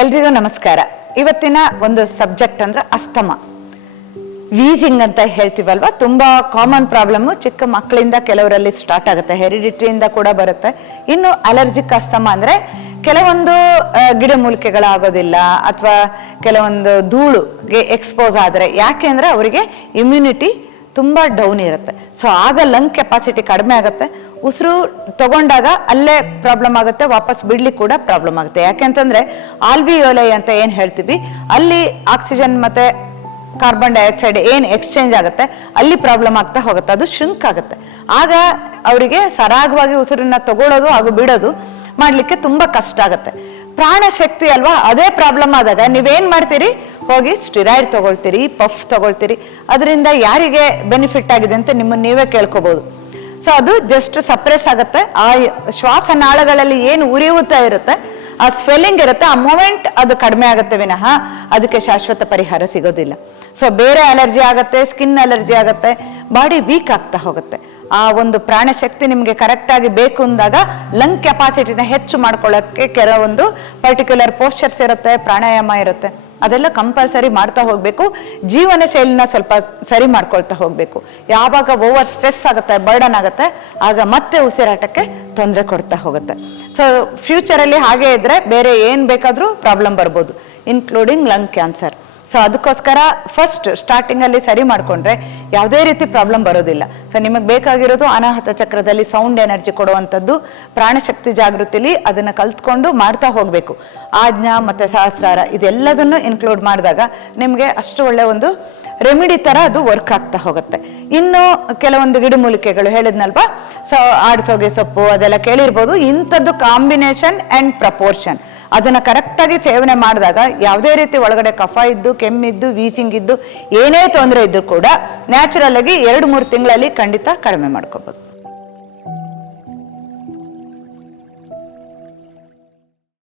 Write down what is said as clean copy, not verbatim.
ಎಲ್ರಿಗೂ ನಮಸ್ಕಾರ. ಇವತ್ತಿನ ಒಂದು ಸಬ್ಜೆಕ್ಟ್ ಅಂದ್ರೆ ಅಸ್ತಮ, ವೀಸಿಂಗ್ ಅಂತ ಹೇಳ್ತೀವಲ್ವಾ. ತುಂಬಾ ಕಾಮನ್ ಪ್ರಾಬ್ಲಮ್, ಚಿಕ್ಕ ಮಕ್ಕಳಿಂದ ಕೆಲವರಲ್ಲಿ ಸ್ಟಾರ್ಟ್ ಆಗುತ್ತೆ, ಹೆರಿಡಿಟ್ರಿಯಿಂದ ಕೂಡ ಬರುತ್ತೆ. ಇನ್ನು ಅಲರ್ಜಿಕ್ ಅಸ್ತಮ ಅಂದ್ರೆ ಕೆಲವೊಂದು ಗಿಡಮೂಲಿಕೆಗಳಾಗೋದಿಲ್ಲ ಅಥವಾ ಕೆಲವೊಂದು ಧೂಳುಗೆ ಎಕ್ಸ್ಪೋಸ್ ಆದರೆ, ಯಾಕೆ ಅಂದ್ರೆ ಅವರಿಗೆ ಇಮ್ಯುನಿಟಿ ತುಂಬಾ ಡೌನ್ ಇರುತ್ತೆ. ಸೊ ಆಗ ಲಂಗ್ ಕೆಪಾಸಿಟಿ ಕಡಿಮೆ ಆಗುತ್ತೆ, ಉಸಿರು ತಗೊಂಡಾಗ ಅಲ್ಲೇ ಪ್ರಾಬ್ಲಮ್ ಆಗುತ್ತೆ, ವಾಪಸ್ ಬಿಡ್ಲಿಕ್ಕೆ ಕೂಡ ಪ್ರಾಬ್ಲಮ್ ಆಗುತ್ತೆ. ಯಾಕೆಂತಂದ್ರೆ ಆಲ್ವಿಯೋಲೈ ಅಂತ ಏನ್ ಹೇಳ್ತೀವಿ, ಅಲ್ಲಿ ಆಕ್ಸಿಜನ್ ಮತ್ತೆ ಕಾರ್ಬನ್ ಡೈಆಕ್ಸೈಡ್ ಏನ್ ಎಕ್ಸ್ಚೇಂಜ್ ಆಗುತ್ತೆ, ಅಲ್ಲಿ ಪ್ರಾಬ್ಲಮ್ ಆಗ್ತಾ ಹೋಗುತ್ತೆ, ಅದು ಶ್ರಿಂಕ್ ಆಗುತ್ತೆ. ಆಗ ಅವರಿಗೆ ಸರಾಗವಾಗಿ ಉಸಿರನ್ನ ತಗೊಳ್ಳೋದು ಹಾಗೂ ಬಿಡೋದು ಮಾಡ್ಲಿಕ್ಕೆ ತುಂಬಾ ಕಷ್ಟ ಆಗುತ್ತೆ. ಪ್ರಾಣ ಶಕ್ತಿ ಅಲ್ವಾ, ಅದೇ ಪ್ರಾಬ್ಲಮ್ ಆದಾಗ ನೀವೇನ್ ಮಾಡ್ತೀರಿ, ಹೋಗಿ ಸ್ಟಿರಾಯ್ಡ್ ತಗೊಳ್ತೀರಿ, ಪಫ್ ತಗೊಳ್ತೀರಿ. ಅದರಿಂದ ಯಾರಿಗೆ ಬೆನಿಫಿಟ್ ಆಗಿದೆ ಅಂತ ನಿಮ್ಮನ್ನ ನೀವೇ ಕೇಳ್ಕೋಬಹುದು. ಸೊ ಅದು ಜಸ್ಟ್ ಸಪ್ರೆಸ್ ಆಗುತ್ತೆ. ಆ ಶ್ವಾಸನಾಳಗಳಲ್ಲಿ ಏನು ಉರಿಯುತ್ತಾ ಇರುತ್ತೆ, ಆ ಸ್ವೆಲ್ಲಿಂಗ್ ಇರುತ್ತೆ, ಆ ಮೂಮೆಂಟ್ ಅದು ಕಡಿಮೆ ಆಗುತ್ತೆ ವಿನಃ ಅದಕ್ಕೆ ಶಾಶ್ವತ ಪರಿಹಾರ ಸಿಗೋದಿಲ್ಲ. ಸೊ ಬೇರೆ ಅಲರ್ಜಿ ಆಗುತ್ತೆ, ಸ್ಕಿನ್ ಅಲರ್ಜಿ ಆಗುತ್ತೆ, ಬಾಡಿ ವೀಕ್ ಆಗ್ತಾ ಹೋಗುತ್ತೆ. ಆ ಒಂದು ಪ್ರಾಣ ಶಕ್ತಿ ನಿಮ್ಗೆ ಕರೆಕ್ಟ್ ಆಗಿ ಬೇಕು ಅಂದಾಗ ಲಂಗ್ ಕೆಪಾಸಿಟಿನ ಹೆಚ್ಚು ಮಾಡ್ಕೊಳ್ಳೋಕೆ ಕೆಲವೊಂದು ಪರ್ಟಿಕ್ಯುಲರ್ ಪೋಸ್ಚರ್ಸ್ ಇರುತ್ತೆ, ಪ್ರಾಣಾಯಾಮ ಇರುತ್ತೆ, ಅದೆಲ್ಲ ಕಂಪಲ್ಸರಿ ಮಾಡ್ತಾ ಹೋಗ್ಬೇಕು. ಜೀವನ ಶೈಲಿನ ಸ್ವಲ್ಪ ಸರಿ ಮಾಡ್ಕೊಳ್ತಾ ಹೋಗ್ಬೇಕು. ಯಾವಾಗ ಓವರ್ ಸ್ಟ್ರೆಸ್ ಆಗುತ್ತೆ, ಬರ್ಡನ್ ಆಗುತ್ತೆ, ಆಗ ಮತ್ತೆ ಉಸಿರಾಟಕ್ಕೆ ತೊಂದರೆ ಕೊಡ್ತಾ ಹೋಗುತ್ತೆ. ಸೊ ಫ್ಯೂಚರಲ್ಲಿ ಹಾಗೆ ಇದ್ರೆ ಬೇರೆ ಏನ್ ಬೇಕಾದ್ರೂ ಪ್ರಾಬ್ಲಮ್ ಬರ್ಬೋದು, ಇನ್ಕ್ಲೂಡಿಂಗ್ ಲಂಗ್ ಕ್ಯಾನ್ಸರ್. ಸೊ ಅದಕ್ಕೋಸ್ಕರ ಫಸ್ಟ್ ಸ್ಟಾರ್ಟಿಂಗ್ ಅಲ್ಲಿ ಸರಿ ಮಾಡ್ಕೊಂಡ್ರೆ ಯಾವುದೇ ರೀತಿ ಪ್ರಾಬ್ಲಮ್ ಬರೋದಿಲ್ಲ. ಸೊ ನಿಮಗೆ ಬೇಕಾಗಿರೋದು ಅನಾಹತ ಚಕ್ರದಲ್ಲಿ ಸೌಂಡ್ ಎನರ್ಜಿ ಕೊಡುವಂಥದ್ದು, ಪ್ರಾಣಶಕ್ತಿ ಜಾಗೃತಿಲಿ ಅದನ್ನ ಕಲ್ತ್ಕೊಂಡು ಮಾಡ್ತಾ ಹೋಗ್ಬೇಕು. ಆಜ್ಞಾ ಮತ್ತೆ ಸಹಸ್ರಾರ ಇದೆಲ್ಲದನ್ನು ಇನ್ಕ್ಲೂಡ್ ಮಾಡಿದಾಗ ನಿಮ್ಗೆ ಅಷ್ಟು ಒಳ್ಳೆ ಒಂದು ರೆಮಿಡಿ ತರ ಅದು ವರ್ಕ್ ಆಗ್ತಾ ಹೋಗುತ್ತೆ. ಇನ್ನು ಕೆಲವೊಂದು ಗಿಡಮೂಲಿಕೆಗಳು ಹೇಳಿದ್ನಲ್ವಾ, ಸೊ ಆಡ್ಸೋಗೆ ಸೊಪ್ಪು ಅದೆಲ್ಲ ಕೇಳಿರ್ಬೋದು. ಇಂಥದ್ದು ಕಾಂಬಿನೇಷನ್ ಅಂಡ್ ಪ್ರಪೋರ್ಷನ್ ಅದನ್ನ ಕರೆಕ್ಟ್ ಆಗಿ ಸೇವನೆ ಮಾಡಿದಾಗ ಯಾವುದೇ ರೀತಿ ಒಳಗಡೆ ಕಫ ಇದ್ದು, ಕೆಮ್ಮಿದ್ದು, ವೀಸಿಂಗ್ ಇದ್ದು, ಏನೇ ತೊಂದರೆ ಇದ್ದು ಕೂಡ ನ್ಯಾಚುರಲ್ ಆಗಿ 2-3 ತಿಂಗಳಲ್ಲಿ ಖಂಡಿತ ಕಡಿಮೆ ಮಾಡ್ಕೋಬಹುದು.